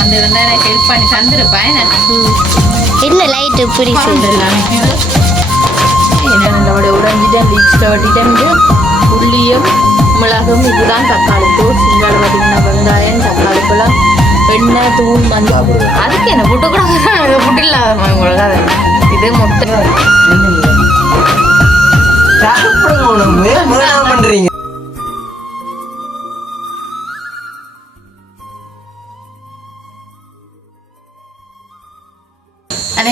வந்து இருந்தா எனக்கு ஹெல்ப் பண்ணி தந்துருப்பா. என்ன? இது என்ன நம்மளோட உடஞ்சிட்டேன் வட்டிட்டேன் இது. உள்ளியும் மிளகும் இதுதான் தக்காளி. தூள் சிங்காடு பார்த்தீங்கன்னா வெங்காயம் தக்காளி பழம் எண்ணெய் தூள் மஞ்சள். அதுக்கு என்ன புட்டு கூட புட்டு இல்லாத உங்களுக்கு அது இது முட்டை பண்றீங்க.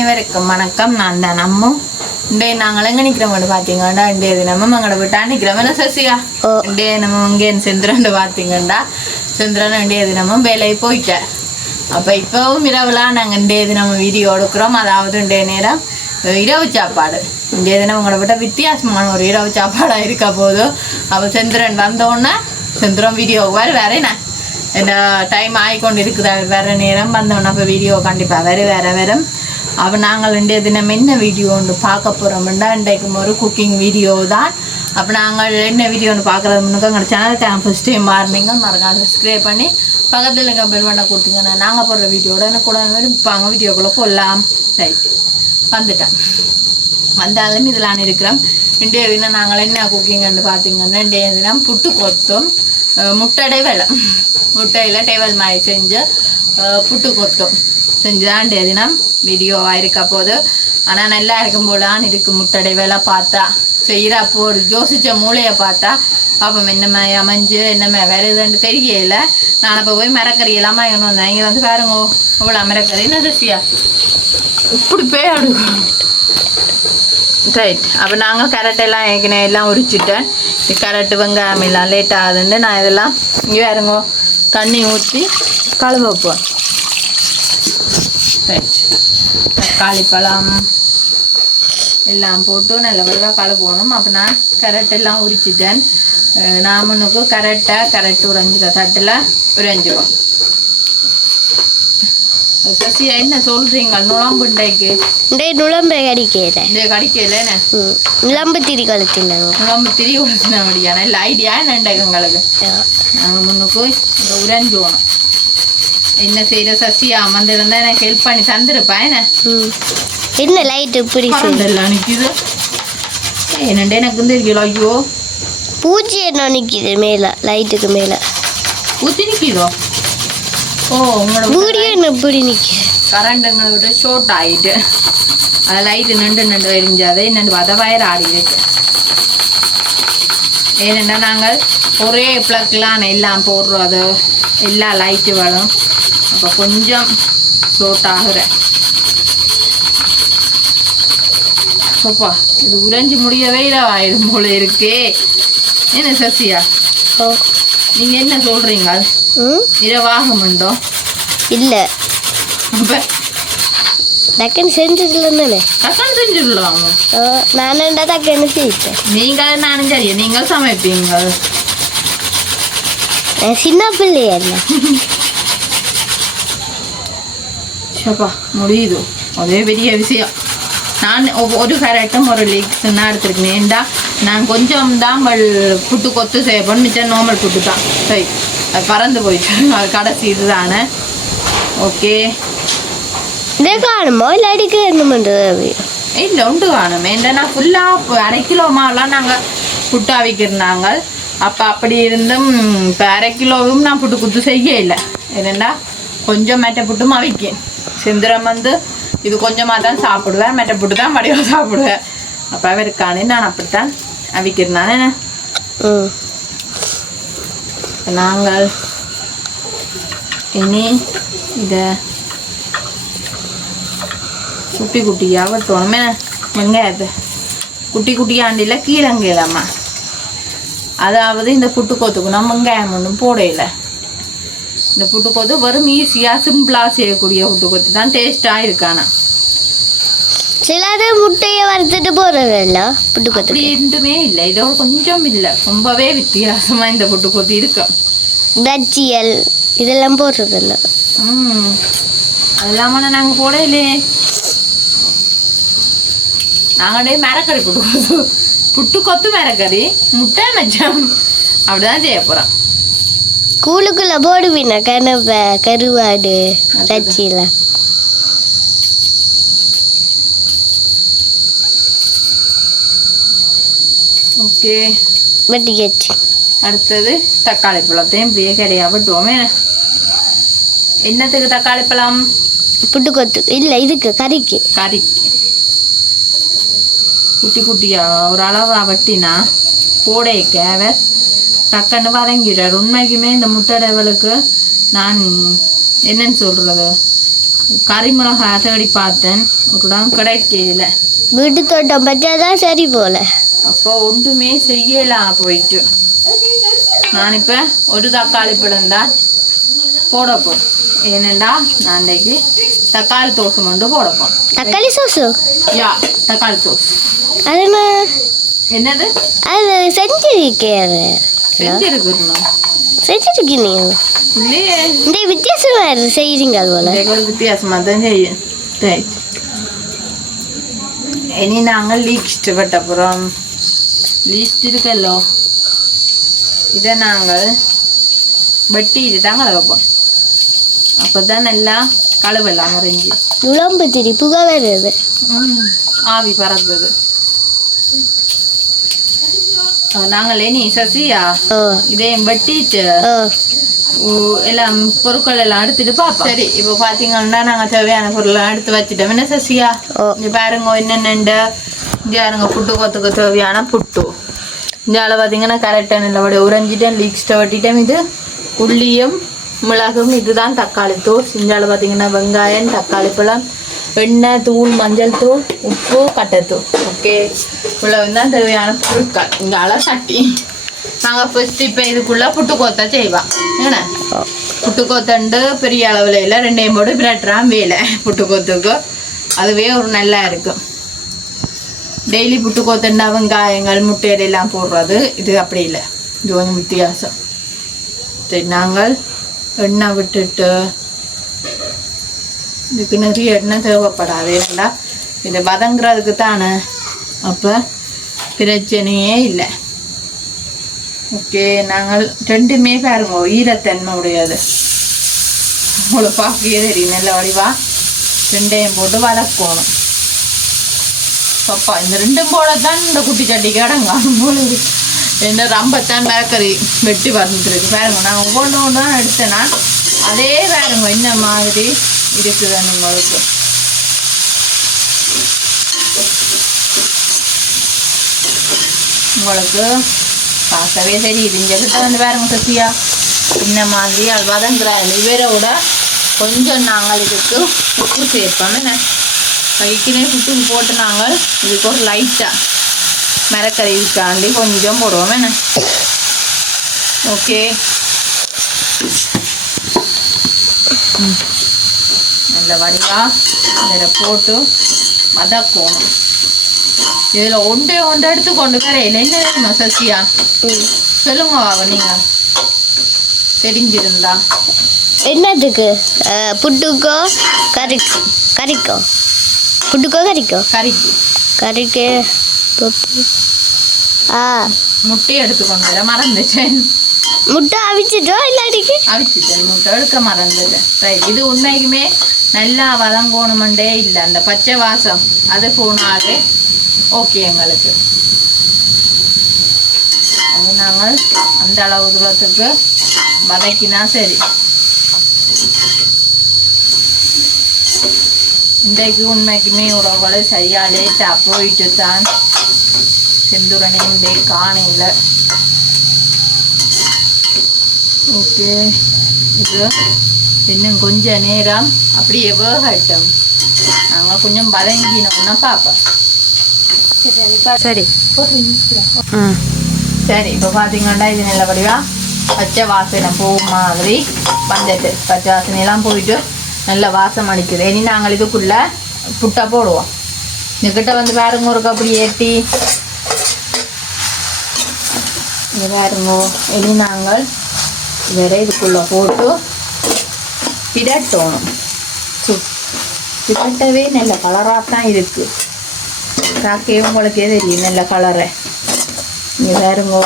அனைவருக்கும் வணக்கம். நான் தான் அம்மு. இன்றைய நாங்கள் எங்கே நிற்கிறோம் பார்த்தீங்கன்னா இன்றைய தினமும் எங்களோட விட்டா நிற்கிறோம். என்ன சசியா. இன்றைய தினமும் இங்கே செந்திரன் பார்த்தீங்கன்னா செந்திரன் இன்றைய தினமும் வேலையை போயிட்டேன் அப்போ இப்போவும் இரவுலாம் நாங்கள் இன்றைய தினமும் வீடியோ எடுக்கிறோம். அதாவது இன்றைய நேரம் இரவு சாப்பாடு. இன்றைய தினம் உங்களோட விட்ட வித்தியாசமான ஒரு இரவு சாப்பாடாக இருக்க போதும் அப்போ செந்திரன் வந்தோடனே செந்திரன் வீடியோ வேறு வேற என்ன? என்ன டைம் ஆகிக்கொண்டு இருக்குது வேற நேரம் வந்தோன்னா அப்போ வீடியோ கண்டிப்பாக வேறு வேற. வரும் அப்போ நாங்கள் இன்றைய தினம் என்ன வீடியோ ஒன்று பார்க்க போகிறோம்னா இன்றைக்கும் ஒரு குக்கிங் வீடியோ தான். அப்போ நாங்கள் என்ன வீடியோன்னு பார்க்குறது முன்னுக்கு எங்கள் சேனலுக்கு ஃபஸ்ட் டைம் மாறினீங்க மறக்காம சப்ஸ்கிரைப் பண்ணி பக்கத்தில் எங்கள் பெல் பண்ண கொடுத்தீங்கன்னா நாங்கள் போடுற வீடியோட எனக்கு கூட இருப்பாங்க வீடியோக்குள்ளே போடலாம். ரைட் வந்துட்டேன் வந்தாலும் இதில் இருக்கிறோம். இன்றைய தினம் நாங்கள் என்ன குக்கிங்கன்னு பார்த்தீங்கன்னா இன்றைய தினம் புட்டு கொத்தும் முட்டடை முட்டை வெள்ளம். முட்டையில் டேபிள் மாதிரி செஞ்சு புட்டு கொத்தும். செஞ்சுதான் இன்றைய தினம் வீடியோவாக இருக்க போது ஆனால் நல்லா இருக்கும் போலான்னு இருக்கு முட்டடை வேலை பார்த்தா. செய்கிற அப்போ ஒரு யோசிச்ச மூளையை பார்த்தா. பாப்போம் என்னமே அமைஞ்சு என்னமே வருதுன்னு தெரியல. நான் அப்போ போய் மரக்கறி இல்லாமல் வாங்கணும் வந்தேன். இங்கே வந்து பாருங்க இவ்வளோ மரக்கறி. என்ன தசியா இப்படி போய் அப்படி ரைட் அப்போ நாங்கள் கரெட்டெல்லாம் ஏற்கனவே எல்லாம் உரிச்சிட்டேன். கரெட்டு வெங்காயம் எல்லாம் லேட் ஆகுதுன்னு நான் இதெல்லாம் இங்கே வேறுங்க தண்ணி ஊற்றி கழுவ வைப்போம். ரைட் தக்காளி பழம் எல்லாம் போட்டு நல்ல விரைவாக கழுவணும். அப்போ நான் கரெட்டெல்லாம் உரிச்சிட்டேன். அஹ் கரெக்டாக கரெக்ட் உறைஞ்சிட்ட தட்டில் உறைஞ்சிடும் சசியா என்ன சொல்கிறீங்க நுழம்புண்டைக்கு. இந்த நுழம்பை கடிக்கிறேன் இந்த கடிக்கல என்ன. நுழம்பு திரி கழுத்தினாங்க நம்ம திரி கொடுத்துன முடியாது இல்லை ஐடியா நண்டை எங்களுக்கு? நாங்கள் முன்னுக்கு இந்த உறைஞ்சோணும் என்ன செய்கிற சசியா? வந்திருந்தா எனக்கு ஹெல்ப் பண்ணி தந்துருப்பா என்ன. என்ன லைட்டு பிடிச்சு பறந்தெல்லாம் நிற்கிது என்னண்டு எனக்கு தெரியல ஐயோ. பூச்சி என்ன நிற்கிது மேலே லைட்டுக்கு மேலே. ஊற்றி நிற்கிதோ ஓ உங்களோட வீடியோ என்ன இப்படி நிற்கிது கரண்ட் எங்களை விட ஷோர்ட் ஆகிட்டு அது லைட்டு நின்று நின்று எரிஞ்சாது என்னென்னு பார்த்தா வயர் ஆடிடுச்சு ஏனென்னா நாங்கள் ஒரே ப்ளக்லாம் எல்லாம் போடுறோம் அது எல்லா லைட்டு வரும் அப்போ கொஞ்சம் ஷோர்ட் ஆகுறேன் அப்பா இது உறைஞ்சு முடியவே ஆயிடும் போல இருக்கே என்ன சசியா ஓ நீங்கள் என்ன சொல்கிறீங்க ம்? இரவாகமுண்டோ? இல்லை. டக்குன்னு செஞ்சதுல தானே டக்குன்னு செஞ்சுடலாம் நான் என்ன டக்குன்னு செய்யிட்டேன் நீங்கள் நானும் சரி நீங்கள் சமைப்பீங்க சின்ன பிள்ளையா சப்பா முடியுது. அதே பெரிய விஷயம். நான் ஒரு கேரட்டும் ஒரு லீக்ஸ் தான் எடுத்துருக்கேன். ஏண்டா நான் கொஞ்சம் தான் புட்டு கொத்து செய்யப்போம் மிச்சம் நார்மல் புட்டு தான். சரி அது பறந்து போயிட்டு அது கடைசி இதுதானே. ஓகே இதே காணுமோ? இல்லை அடிக்க இல்லை உண்டு காணும். ஏன்னா ஃபுல்லாக அரை கிலோ மாவுலாம் நாங்கள் புட்டு அவிக்கிறனாங்க அப்போ அப்படி இருந்தும் இப்போ அரை கிலோவும் நான் புட்டு குத்து செய்ய இல்லை என்னென்னா கொஞ்சம் மெட்டை புட்டும் அவிக்கேன் செந்திரம் வந்து இது கொஞ்சமாக தான் சாப்பிடுவேன் மெட்டை புட்டு தான் வடிவாக சாப்பிடுவேன். அப்போ இருக்கானே நான் அப்படித்தான் அவிக்கிறேன். என்ன? நாங்கள் இனி இதை குட்டி குட்டியாக வெட்டணுமே வெங்காயத்தை குட்டி குட்டியாண்டியில் கீழங்கையிலம்மா அதாவது இந்த புட்டுக்கோத்துக்கு நம்ம வெங்காயம் ஒன்றும் போடையில இந்த புட்டுக்கோத்து வெறும் ஈஸியாக சிம்பிளாக செய்யக்கூடிய புட்டுக்கோத்து தான் டேஸ்ட்டாக இருக்கானா. சிலது முட்டையை வறுத்துட்டு போடுறதில்ல புட்டு அப்படி இருந்துமே இல்லை. இதோட கொஞ்சம் இல்லை. ரொம்பவே வித்தியாசமாக இந்த புட்டுக்கோத்து இருக்கும் பஜ்ஜியல் இதெல்லாம் போடுறதில்ல. ம். அதெல்லாம் நாங்கள் போடலே நாங்களே மரக்கறி புட்டு கொத்து. புட்டு கொத்து மரக்கறி. முட்டை மச்சம் அப்படிதான் செய்ய போகிறோம் ஸ்கூலுக்குள்ள போடுவீங்க கனவை கருவாடு ரச்சிலாம் ஓகே. வெட்டிக்கச்சு அடுத்தது தக்காளி பழத்தையும் இப்படியே கரையாக விட்டுவோமே. என்னத்துக்கு தக்காளி பழம்? புட்டு கொத்து இல்லை இதுக்கு கறிக்கு. கறி குட்டி குட்டியா? ஒரு அளவா வெட்டினா? போடையக்க டக்குன்னு வதங்கிடுறார். உண்மைக்குமே இந்த முட்டை டெவலுக்கு நான் என்னன்னு சொல்றது? கறி மிளகா தேடி பார்த்தேன். இடம் கிடைக்கல. வீட்டு தோட்டம் பச்சாதான் சரி போல. அப்போ ஒன்றுமே செய்யலாம் போயிட்டு. நான் இப்போ ஒரு தக்காளி பழம் தான் போட போறேன். ஏனெண்டா நான் இன்றைக்கு தக்காளி தோசை மட்டும் போட போறேன். தக்காளி சோசு? யா தக்காளி நான் என்னது? அது செஞ்சிருக்கேன். செஞ்சிருக்கணும். செஞ்சிருக்கீங்க இந்த வித்தியாசமா செய்றீங்க போல. வித்தியாசமாக தான் செய்யும் சரி இனி நாங்கள் லீஸ்ட் வெட்ட போகிறோம் லீஸ்ட் இருக்கல்லோ இதை நாங்கள் வெட்டிட்டு தான் கலவைப்போம் அப்போ தான் நல்லா கழுவெல்லாம் மறைஞ்சி. உழம்பு திரி புகை வருது ம், ஆவி பறந்தது நாங்கள் இனி சசியா இதையும் வெட்டிட்டு எல்லாம் பொருட்கள் எல்லாம் எடுத்துட்டு பாப்போம் சரி இப்போ பாத்தீங்கன்னா நாங்க தேவையான பொருள் எடுத்து வச்சுட்டோம். என்ன சசியா? இங்க பாருங்க என்னென்ன இங்க பாருங்க புட்டு கொத்துக்கு தேவையான புட்டு. இந்த அளவு பார்த்தீங்கன்னா கரெக்டாக நல்லபடி உறைஞ்சிட்டேன் லீக்ஸ்ட்டை வட்டிட்டேன். இது உள்ளியும் மிளகும் இதுதான் தக்காளி தூள் இந்த அளவு பார்த்தீங்கன்னா வெங்காயம் தக்காளி பழம் எண்ணெய் தூள் மஞ்சள் தூள் உப்பு கட்டைத்தூள் ஓகே இவ்வளவு தான் தேவையான பொருட்கள் இங்கே அளவு சட்டி நாங்கள் ஃபர்ஸ்ட் இப்போ இதுக்குள்ளே புட்டு கொத்த செய்வோம் என்ன ஓ புட்டு கொத்தண்டு பெரிய அளவில் இல்லை ரெண்டையும் போட்டு பிரட்டுறான் வேலை புட்டு கொத்துக்கு அதுவே ஒரு நல்லா இருக்கும் டெய்லி புட்டு கொத்தண்டா வெங்காயங்கள் முட்டையில எல்லாம் போடுறது இது அப்படி இல்லை இது கொஞ்சம் வித்தியாசம் சரி நாங்கள் எண்ணெய் விட்டுட்டு இதுக்கு நிறைய எண்ணெய் தேவைப்படாது ஏன்னா இது வதங்குறதுக்கு தானே அப்போ பிரச்சனையே இல்லை. ஓகே நாங்கள் ரெண்டுமே பாருங்க ஈரத்தன்மை உடையது. உங்களை பார்க்கவே தெரியும் நல்ல வடிவா ரெண்டையும் போட்டு வதக்கணும். பப்பா இந்த ரெண்டும் போல தான் இந்த குட்டி சட்டி அடங்க பொழுது என்ன ரம்பத்தான் பேக்கரி வெட்டி வந்துருக்கு பாருங்க நான் ஒவ்வொன்று ஒன்று தான் அதே பாருங்க என்ன மாதிரி இருக்குதுன்னு உங்களுக்கு உங்களுக்கு பார்க்கவே தெரியுது இங்கே கிட்ட வந்து பாருங்க சசியா இந்த மாதிரி அது வதங்குறாங்க இவரை விட கொஞ்சம் நாங்கள் இதுக்கு உப்பு சேர்ப்போம் என்ன வைக்கினே உப்பு போட்டு நாங்கள் இதுக்கு ஒரு லைட்டாக மிரக்கறி இதுக்காண்டி கொஞ்சம் போடுவோம் என்ன ஓகே நல்ல வடிவா இதில் போட்டு வதக்கணும் இதில் ஒன்றே ஒன்று எடுத்து கொண்டு கரையில் என்ன வேணுமா சசியா. சொல்லுங்க வாவ நீங்க. தெரிஞ்சிருந்தா. என்னத்துக்கு புட்டுக்கோ கறி கறிக்கோ? புட்டுக்கோ கறிக்கோ? கறிக்கு. கறிக்கு பப்பு. ஆ. முட்டையை எடுத்துக்கொண்டு வர மறந்துட்டேன். முட்டை அவிச்சிட்டோ இல்லாட்டிக்கு? அவிச்சிட்டேன் முட்டை. எடுக்க மறந்துட்டேன். ரைட் இது உண்மைக்குமே நல்லா வதங்கணுமெண்டே இல்லை. அந்த பச்சை வாசம் அது போனாலே ஓகே எங்களுக்கு. அது நாங்கள் அந்த அளவு தூரத்துக்கு வதக்கினா சரி. இன்றைக்கு உண்மைக்குமே உறவுகளை சரியா லேட்டாக போயிட்டு தான் செந்துரனே இன்றை காணையில். ஓகே இது இன்னும் கொஞ்ச நேரம் அப்படியே வேகட்டும். நாங்கள் கொஞ்சம் வதங்கினோம்னா பார்ப்போம் சரி சரி. இப்போ பார்த்தீங்கன்னா இது நல்லபடியா பச்சை வாசனை பூ மாதிரி வந்துட்டு. பச்சை வாசனையெல்லாம் போயிட்டு நல்ல வாசம் அடிக்குது இனி நாங்கள் இதுக்குள்ள புட்டை போடுவோம். இதுக்கிட்ட வந்து பாருங்க ஒரு அப்படி ஏற்றி இது பாருங்க இனி நாங்கள் வேற இதுக்குள்ள போட்டு பிடட்டணும் சு- பிடட்டவே நல்ல கலராக தான் இருக்குது பார்க்கவே உங்களுக்கே தெரியும் நல்ல கலரை இங்கே பாருங்கோ.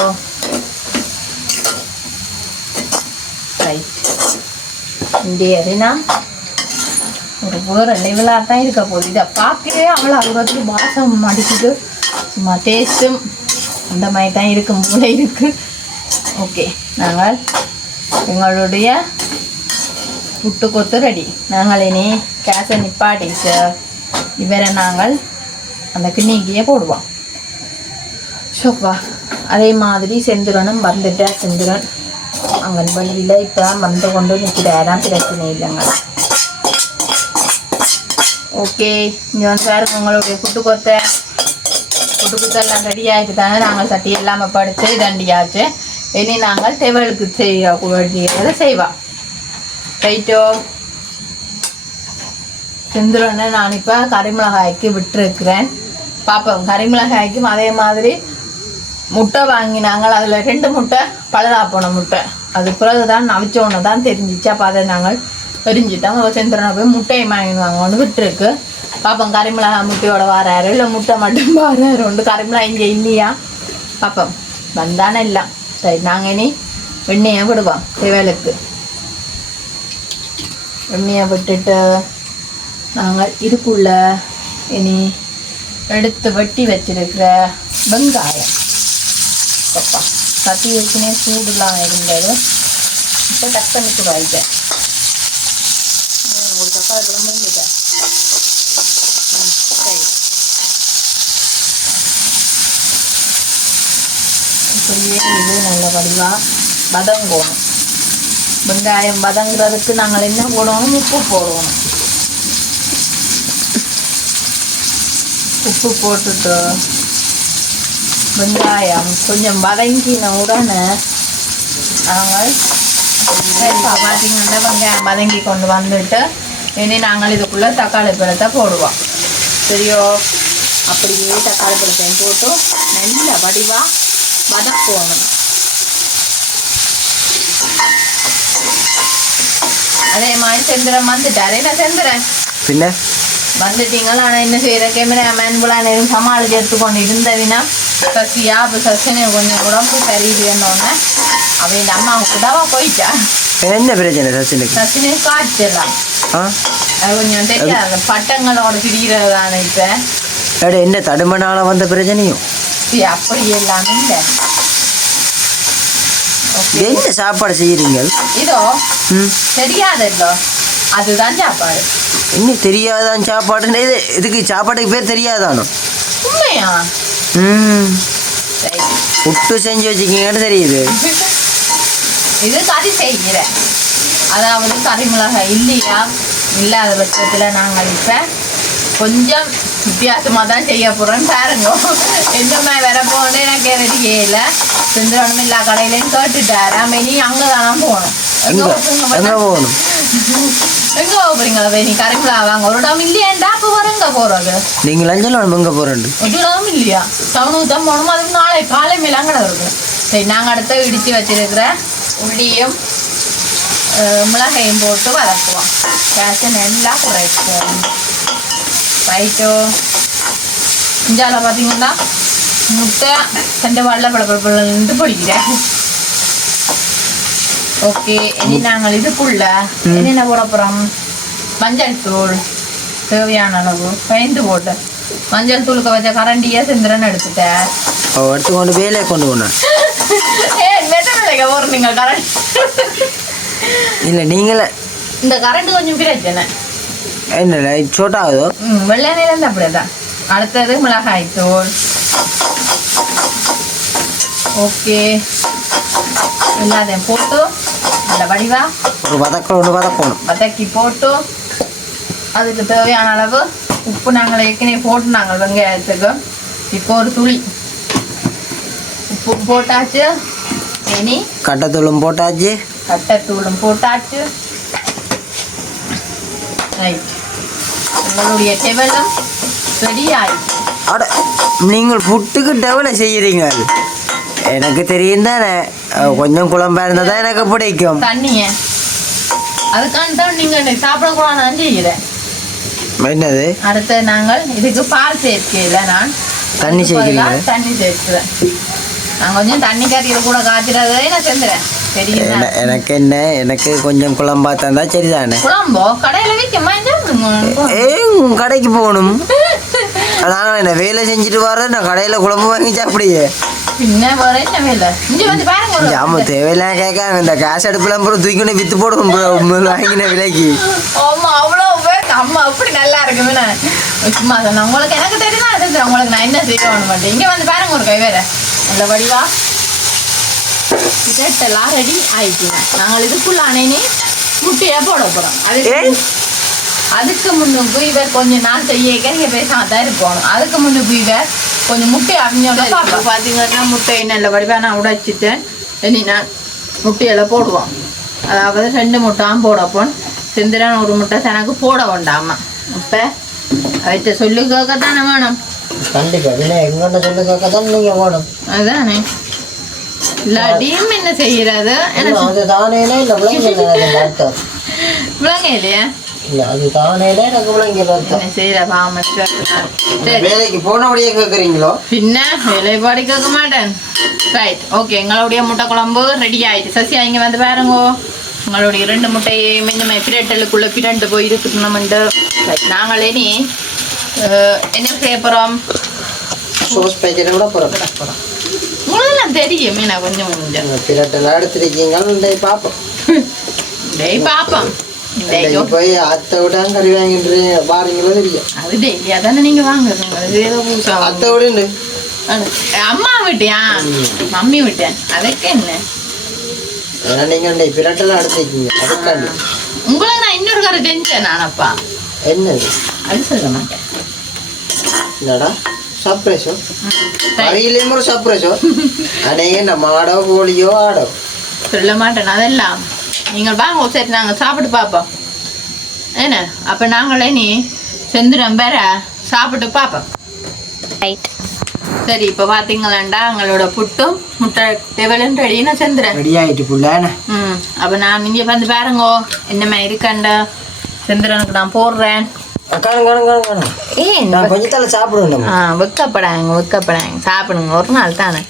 இந்திய தினம் ஒரு வேறு லெவலாக தான் இருக்க போகுது. இதை பார்க்கவே அவ்வளோ அவ்வளோத்துக்கு வாசம் அடிக்குது. சும்மா டேஸ்ட்டும் அந்த மாதிரி தான் இருக்கும் மூளை இருக்குது ஓகே நாங்கள் எங்களுடைய புட்டு கொத்து ரெடி நாங்கள் இனி கேஸை நிப்பாட்டிச்சு இவரை நாங்கள் அந்த கிண்ணிக்கியே போடுவோம் ஷோப்பா அதே மாதிரி செந்துரனும் வந்துட்டா செந்துரன் அங்கன்வழியில் இப்போ வந்து கொண்டு நிற்கிறாராம் பிரச்சனை இல்லைங்க ஓகே இங்கே வந்து சார் உங்களுடைய புட்டு கொத்தை புட்டு கொத்தெல்லாம் ரெடி ஆகிட்டு தானே நாங்கள் சட்டி எல்லாம் படுத்து தண்டியாச்சு இனி நாங்கள் டெவலுக்கு செய்ய வேண்டியதை செய்வோம் ரைட்டோ செந்துரனை நான் இப்போ கறிமிளகாய்க்கு விட்டுருக்கிறேன். பார்ப்போம் கறிமிளகாய்க்கும் அதே மாதிரி முட்டை வாங்கினாங்கள் அதில் ரெண்டு முட்டை பழுதா போன முட்டை. அது பிறகு தான் நவிச்சோன்னு தான் தெரிஞ்சிச்சு. அப்போ அதை நாங்கள் தெரிஞ்சுட்டோம் அவள் செந்துரனை போய் முட்டையை வாங்கிடுவாங்கன்னு விட்டுருக்கு. பார்ப்போம் கறிமிளகாய் முட்டையோட வராரு? இல்லை முட்டை மட்டும் வராரு? ஒன்று கறிமிளகாய் இங்கே இல்லையா? பார்ப்போம் வந்தானே இல்லை சரி நாங்கள் இனி வெண்ணெயை விடுவோம். சேவலுக்கு. எண்ணெயை விட்டுட்டு நாங்கள் இதுக்குள்ள இனி எடுத்து வெட்டி வச்சிருக்கிற வெங்காயம். அப்பா சட்டி வச்சுனே சூடுலாம் இருந்தது. இப்போ டக்குனுக்கு வாய்க்க ஒரு தக்காளி குழம்பு இருந்துட்டேன் சரி. இப்படியே இது நல்ல வடிவாக வதங்கணும். வெங்காயம் வதங்குறதுக்கு நாங்கள் என்ன போடணும்? உப்பு போடணும். உப்பு போட்டுட்டு வெங்காயம் கொஞ்சம் வதங்கின உடனே நாங்கள் பார்த்தீங்கன்னா வெங்காயம் வதங்கி கொண்டு வந்துட்டு இனி நாங்கள் இதுக்குள்ளே தக்காளி பழத்தை போடுவோம். சரியோ? அப்படியே தக்காளி பழத்தையும் போட்டு நல்ல வடிவாக வதக்குவோம் அதே மாதிரி செந்திரன் வந்துட்டாரு என்ன செந்திரன் பின்ன வந்துட்டீங்களா ஆனால் என்ன செய்கிற கேமராமேன் போல நேரம் சமாளிச்சு எடுத்துக்கொண்டு இருந்தவினா சசியா அப்போ சசினை கொஞ்சம் உடம்பு சரியில்லைன்னொன்னே அவன் அம்மாவுக்கு கூடவா போயிட்டா என்ன பிரச்சனை சச்சினுக்கு சசினை காய்ச்சலாம் கொஞ்சம் தெரியாது பட்டங்களோட திரிகிறதான இப்போ என்ன தடுமனால வந்த பிரச்சனையும் அப்படி எல்லாமே இல்லை என்ன சாப்பாடு செய்யறீங்க இதோ ம். தெரியாதല്ലോ அதுதான் சாப்பாடு. இன்னும் தெரியாதான் சாப்பாடுன்னு இது இதுக்கு சாப்பாட்டுக்கு பேர் தெரியாதானோ? உண்மையா? ம். சரி. புட்டு செஞ்சு வச்சுக்கீங்கன்னு தெரியுது. இது கறி செய்கிறேன் அதாவது கறி மிளகாய் இல்லையா? இல்லாத பட்சத்தில் நாங்கள் இப்போ கொஞ்சம் வித்தியாசமாக தான் செய்ய போகிறோம் பாருங்க. மாதிரி வர போகணும் எனக்கு ரெடி செய்யல செந்துரணும் எல்லா கடையிலையும் கேட்டுட்டாராம் இனி அங்கே தானே போகணும் எங்கே போகணும் எங்கே போகிறீங்களா நீ மிளகா வாங்க ஒரு இடம் இல்லையாண்டா அப்போ வர எங்கே போகிறது நீங்கள் லஞ்சம் எங்க போறேன் ஒரு இடம் இல்லையா டவுனுக்கு தான் போகணுமா அதுக்கு நாளை காலை மேலே அங்கே இருக்கும் சரி நாங்கள் அடுத்து இடித்து வச்சிருக்கிற உள்ளியும் மிளகையும் போட்டு வதக்குவோம் கேஸை நல்லா குறைப்போம் ரைட்டோ இஞ்சால பார்த்தீங்கன்னா முட்டை வாழ பழப்பழப்பழந்து பொடிக்கிறேன் ஓகே இனி நாங்கள் இதுக்குள்ள என்னென்ன போட போகிறோம் மஞ்சள் தூள் தேவையான அளவு பயந்து போட்டு மஞ்சள் தூளுக்கு வச்ச கரண்டியை செந்திரன் எடுத்துட்டேன் அவ எடுத்து கொண்டு வேலையை கொண்டு போனேன் ஏ மெட்டமைக்க போகிறோம் நீங்கள் கரண்ட் இல்லை நீங்களே இந்த கரண்ட் கொஞ்சம் பிரச்சனை என்ன லைட் ஷோட் ஆகுதோ வெள்ளை நிலம் அப்படிதான் அடுத்தது மிளகாய் தூள் ஓகே எல்லாத்தையும் போட்டு நல்ல வடிவா ஒரு வதக்க ஒன்று வதக்கணும் வதக்கி போட்டு அதுக்கு தேவையான அளவு உப்பு நாங்கள் ஏற்கனவே போட்டு நாங்கள் வெங்காயத்துக்கு. இப்போ ஒரு துளி. உப்பு போட்டாச்சு. இனி கட்டத்தூளும் போட்டாச்சு. கட்டத்தூளும் போட்டாச்சு. ரைட் உங்களுடைய டெவலும் ரெடி ஆயிடுச்சு அட நீங்கள் புட்டுக்கு டெவலை செய்கிறீங்க. அது எனக்கு தெரியும் தானே கொஞ்சம் குழம்பா இருந்தால் தான் எனக்கு பிடிக்கும். தண்ணிய. அதுக்கான தான் நீங்கள் சாப்பிடக்கூடாது செய்கிறேன் என்னது? அடுத்து நாங்கள் இதுக்கு பால் சேர்க்கையில் நான். தண்ணி சேர்க்கிறீங்க? தண்ணி சேர்க்கிறேன். நான் கொஞ்சம் தண்ணி கறியில் கூட காய்ச்சிடாதே நான் செஞ்சுறேன். எனக்கு என்ன? எனக்கு கொஞ்சம் குழம்பா தந்தா சரிதானே? குழம்போ? கடையில விற்கமா? கடைக்கு போகணும். நாங்கள் என்ன வேலை செஞ்சுட்டு வரேன் நான் கடையில் குழம்பு வாங்கி சாப்பிடுயே ஆமா தேவையில்லாம் கேட்காங்க இந்த காசு அடுப்புலாம் பூரா தூக்கினு வித்து போடுவோம் வாங்கின விலைக்கு. அம்மா அப்படி நல்லா இருக்குமே சும்மா சொன்னேன். உங்களுக்கு எனக்கு தெரியுமா தெரியும் உங்களுக்கு நான் என்ன செய்ய மாட்டேன் இங்க வந்து பாருங்க ஒரு கை வேற. நல்ல வடிவா இதெல்லாம் ரெடி ஆயிடுச்சுங்க நாங்கள் இதுக்குள்ள அணைனி முட்டையா போட அது ஏன்? அதுக்கு முன்னுக்கு இவர் கொஞ்சம் நாள் செய்ய பேசாம தான் இருக்கணும் அதுக்கு முன்னுக்கு இவர் கொஞ்சம் முட்டை அவிஞ்சோட பார்த்தீங்கன்னா முட்டை நல்ல வடிவா நான் உடைச்சிட்டேன். இனி நான் முட்டையெல்லாம் போடுவோம். அதாவது ரெண்டு முட்டையும் போடப்போன் செந்திரன் ஒரு முட்டை எனக்கு போட வேண்டாமா? இப்போ அவர்கிட்ட சொல்லி கேட்கத்தானே வேணும். கண்டிப்பா. இல்லை எங்கள்கிட்ட சொல்லி கேட்க தான் நீங்கள் போகணும் அதுதானே இல்லாட்டியும் என்ன செய்யறது? எனக்கு தானே இல்லை விளங்க இல்லையா இல்லை அது தானே எனக்கு என்ன செய்யற வேலைக்கு போனபடியே கேட்குறீங்களோ பின்ன வேலைப்பாடு கேட்க மாட்டேன். ரைட் ஓகே எங்களுடைய முட்டை குழம்பு ரெடி ஆயிடுச்சு சசியா இங்கே வந்து பாருங்க. உங்களுடைய ரெண்டு முட்டையை மின்னமே பிரட்டலுக்குள்ள பிரண்டு போய் இருக்கணும்ட்டு ரைட் நாங்களே நீ என்ன செய்ய போகிறோம் சோஸ் பேக்கெட்டை கூட போகிறோம் உங்களுக்கு தெரியும். என்ன கொஞ்சம் கொஞ்சம். பிரட்டெல்லாம் எடுத்துருக்கீங்க பார்ப்போம் டேய் போய் அத்தை விட கறி வாங்கிட்டு பாருங்களோ தெரியும் அது டெய்லியா தானே நீங்கள் வாங்குறீங்க அத்தை விடுண்டு அம்மா விட்டியா? மம்மி விட்டேன் அதுக்கு என்ன? இந்த பிரட்டெல்லாம் எடுத்துருக்கீங்க அதுக்காண்டி. உங்களுக்கு நான் இன்னொரு கரை செஞ்சேன் நானப்பா. என்னது? அது சொல்ல மாட்டேன். என்னடா? சர்ப்ரைஸோ? ஒரு அநேக கோழியோ ஆடோ. சொல்ல மாட்டேன் அதெல்லாம். நீங்கள் வாங்க சரி நாங்கள் சாப்பிட்டு பார்ப்போம். என்ன? அப்போ நாங்களே நீ செந்துரம் பேர சாப்பிட்டு பார்ப்போம். ரைட் சரி இப்போ பார்த்தீங்களாண்டா எங்களோட புட்டும் முட்டை டெவலும் ரெடின்னு செந்துறேன் ரெடி ஆகிட்டு புள்ளானே ம் அப்போ நான் இங்கே வந்து பாருங்கோ என்னம்மா இருக்கண்டா செந்துரனுக்கு நான் போடுறேன். வெக்கப்படாங்க வெக்கப்படாங்க சாப்பிடுங்க ஒரு நாள் தானே.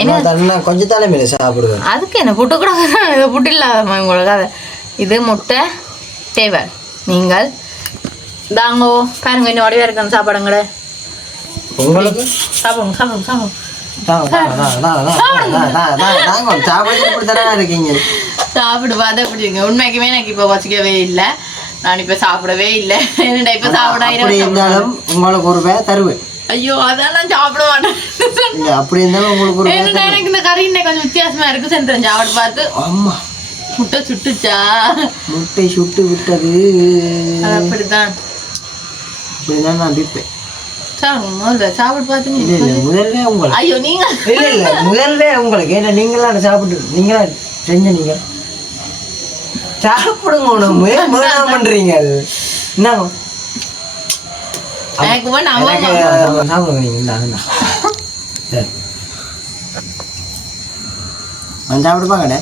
என்ன கொஞ்சம் தலைமையில சாப்பிடுவேன் அதுக்கு என்ன புட்டு கூட இது புட்டு இல்லாதம்மா இது முட்டை தேவை நீங்கள் தாங்கோ பாருங்க இன்னும் வடிவாக இருக்கணும் சாப்பாடுங்களே உங்களுக்கு சாப்பிடுங்க சாப்பிடுங்க சாப்பிடுங்க சாப்பிடுவா அதை பிடிச்சிங்க உண்மைக்குமே எனக்கு இப்போ வச்சுக்கவே இல்லை நான் இப்போ சாப்பிடவே இல்லை இப்போ சாப்பிட இருந்தாலும் உங்களுக்கு ஒரு தருவேன் ஐயோ நான் சாப்பிட மாட்டேன். இல்ல அப்படி இருந்தாலும் உங்களுக்கு ஒரு என்னடா எனக்கு இந்த கறி இன்னைக்கு கொஞ்சம் வித்தியாசமா இருக்கு சென்றேன் சாப்பிட்டு பார்த்து. அம்மா முட்டை சுட்டுச்சா? முட்டை சுட்டு விட்டது. அப்படிதான் அப்படிதான் நான் சாப்பிடுங்க முதல்ல உங்களுக்கு. ஐயோ நீங்க. இல்ல இல்ல முதல்ல உங்களுக்கு. ஏன்னா நீங்களாம் சாப்பிட்டு நீங்களா செஞ்ச நீங்க. சாப்பிடுங்க உணவு முதலாம் பண்றீங்க? அது என்னங்க சாப்பிடுப்பா கடை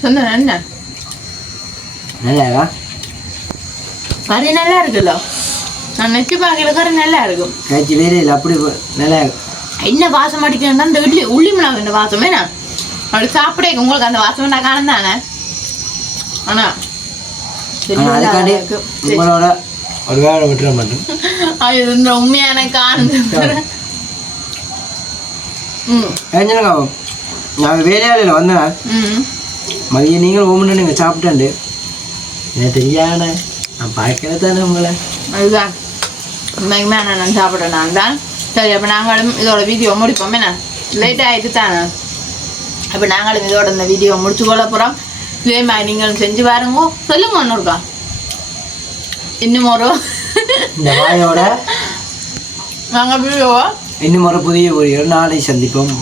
சொன்ன என்ன நல்லாவா நல்லா இருக்குல்ல? நான் நெச்சு பாக்கிற கறி நல்லா இருக்கும். கட்சி வேலையில் அப்படி நல்லா இருக்கும் என்ன வாசம் அடிக்கணும்னா இந்த இட்லி உள்ளி மிளகு இந்த வாசம் வேணா? அப்படி சாப்பிட உங்களுக்கு அந்த வாசம் நான் காணும் தானே? ஆனா உங்களோட ஒரு வேலை விட்டுற மாட்டோம் அது இந்த உண்மையான காணும் ம். நான் வேலையாளில் வந்தேன். மதியம் நீங்கள் ஓமன்னு நீங்கள் சாப்பிட்டாண்டு எனக்கு தெரியாத? நான் பார்க்கல தானே உங்களை. அதுதான். உண்மைக்குமே நான் நான் சாப்பிட்றேன் நான் தான் சரி அப்போ நாங்களும் இதோட வீடியோ முடிப்போம். என்ன? லேட் ஆகிட்டு தானே? அப்போ நாங்களும் இதோட இந்த வீடியோ முடிச்சு கொள்ள போகிறோம் இதே மாதிரி நீங்களும் செஞ்சு பாருங்க. சொல்லுங்க ஒன்று இருக்கா இன்னும் ஒரு இந்த வாயோட நாங்கள் வீடியோவா இன்னும் ஒரு புதிய ஒரு நாளை சந்திப்போம்.